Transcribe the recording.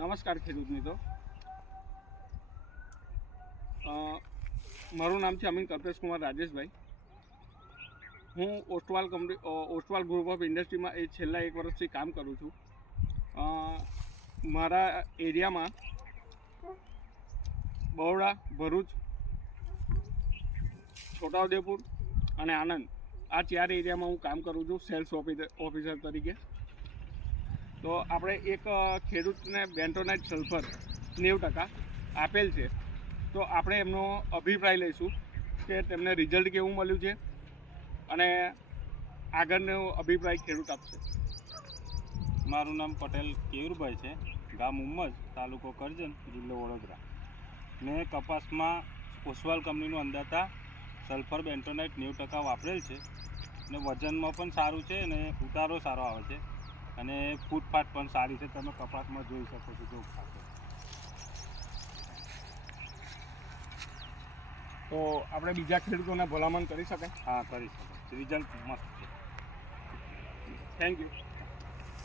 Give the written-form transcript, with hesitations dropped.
નમસ્કાર ખેડૂત મિત્રો, મારું નામ છે અમીન કલ્પેશ કુમાર રાજેશભાઈ. હું ઓસ્ટવાલ ગ્રુપ ઓફ ઇન્ડસ્ટ્રીમાં છેલ્લા 1 વર્ષથી કામ કરું છું. મારા એરિયામાં બરોડા, ભરૂચ, છોટાઉદેપુર અને આણંદ આ 4 એરિયામાં હું કામ કરું છું સેલ્સ ઓફિસર તરીકે. તો આપણે એક ખેડૂતને બેન્ટોનાઇટ સલ્ફર 90% આપેલ છે, તો આપણે એમનો અભિપ્રાય લઈશું કે તેમને રિઝલ્ટ કેવું મળ્યું છે અને આગળનો અભિપ્રાય ખેડૂત આપશે. મારું નામ પટેલ કેયુરભાઈ છે, ગામ ઉમ્મજ, તાલુકો કરજણ, જિલ્લો વડોદરા. મેં કપાસમાં ઓસ્વાલ કંપનીનું અંદાતા સલ્ફર બેન્ટોનાઇટ 90% વાપરેલ છે અને વજનમાં પણ સારું છે અને ઉતારો સારો આવે છે અને ફૂટફાટ પણ સારી છે. તમે કપાસમાં જોઈ શકો છો. તો આપણે બીજા ખેડૂતોને ભલામણ કરી શકાય? હા, કરી શકાય. રિઝલ્ટ મસ્ત છે. Thank you.